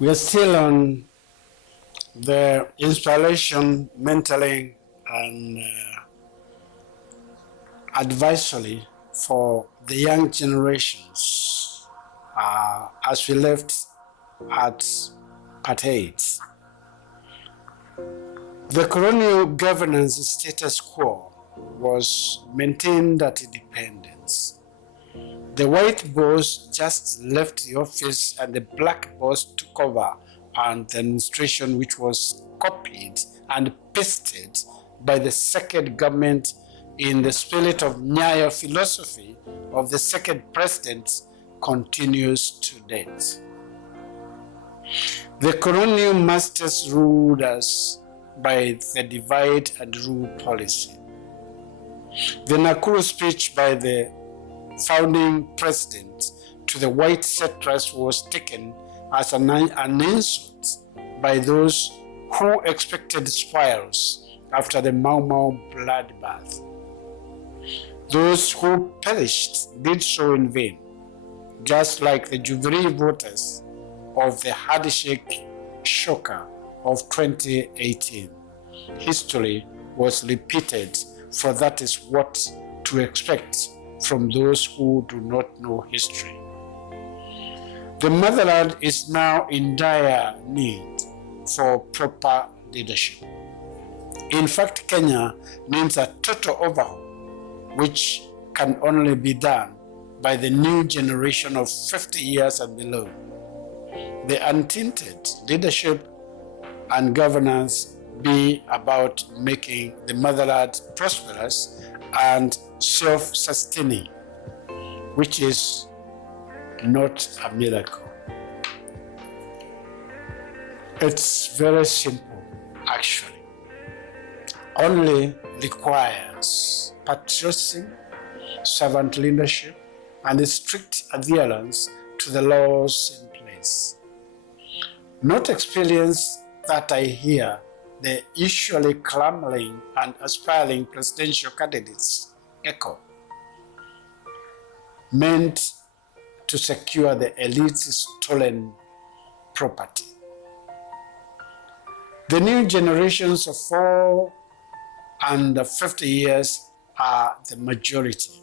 We are still on the inspiration, mentoring, and advisory for the young generations as we left at part 8. The colonial governance status quo was maintained at independence. The white boss just left the office and the black boss took over an administration which was copied and pasted by the second government in the spirit of Nyayo philosophy of the second president continues to date. The colonial masters ruled us by the divide and rule policy. The Nakuru speech by the founding president to the white settlers was taken as an insult by those who expected spoils after the Mau Mau bloodbath. Those who perished did so in vain, just like the Jubilee voters of the handshake shocker of 2018. History was repeated, for that is what to expect from those who do not know history. The motherland is now in dire need for proper leadership. In fact, Kenya needs a total overhaul, which can only be done by the new generation of 50 years and below. The untainted leadership and governance be about making the motherland prosperous and self-sustaining, which is not a miracle. It's very simple, actually. Only requires patriotism, servant leadership, and a strict adherence to the laws in place. Not experience that I hear the usually clamoring and aspiring presidential candidates echo, meant to secure the elite's stolen property. The new generations of 4 and 50 years are the majority.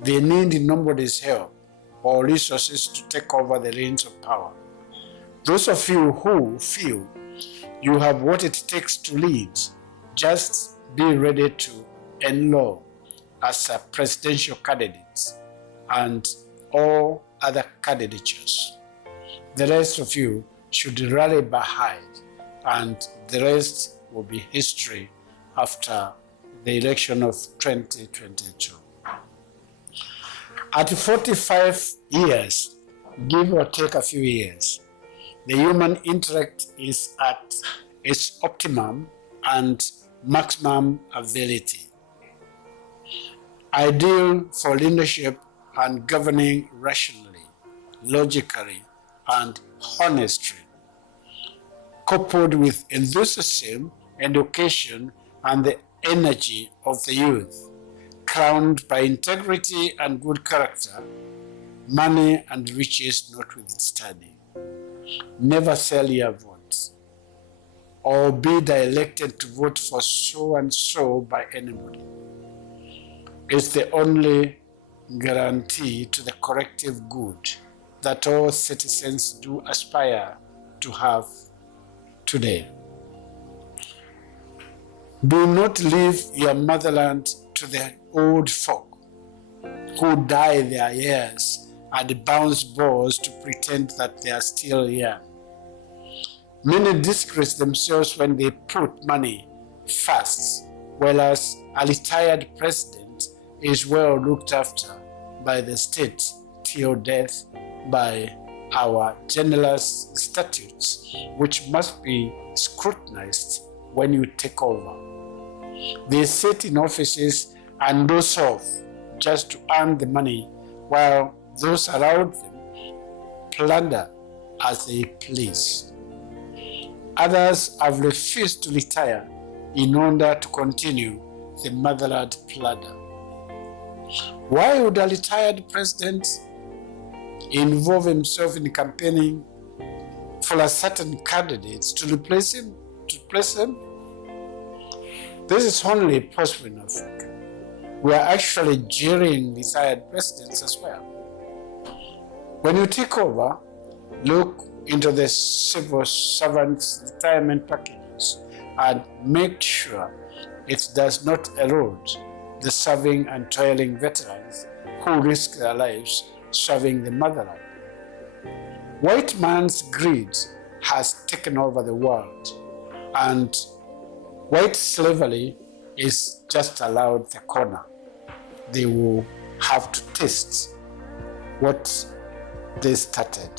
They need nobody's help or resources to take over the reins of power. Those of you who feel you have what it takes to lead, just be ready to enroll as a presidential candidate and all other candidatures. The rest of you should rally behind, and the rest will be history after the election of 2022. At 45 years, give or take a few years, the human intellect is at its optimum and maximum ability. Ideal for leadership and governing rationally, logically, and honestly, coupled with enthusiasm, education, and the energy of the youth, crowned by integrity and good character, money and riches notwithstanding. Never sell your votes or be elected to vote for so and so by anybody. It's the only guarantee to the collective good that all citizens do aspire to have today. Do not leave your motherland to the old folk who dye their hairs and bounce balls to pretend that they are still young. Many disgrace themselves when they put money first, whereas a retired president is well looked after by the state till death by our generous statutes, which must be scrutinized when you take over. They sit in offices and doze off just to earn the money, while those around them plunder as they please. Others have refused to retire in order to continue the motherland plunder. Why would a retired president involve himself in campaigning for a certain candidate to replace him, This is only possible in Africa. We are actually jeering retired presidents as well. When you take over, look into the civil servants' retirement packages and make sure it does not erode the serving and toiling veterans who risk their lives serving the motherland. White man's greed has taken over the world, and white slavery is just allowed the corner. They will have to taste what they started.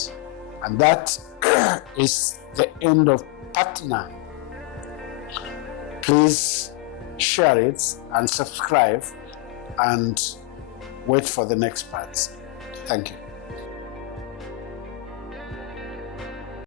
And that is the end of part 9. Please share it and subscribe and wait for the next parts. Thank you.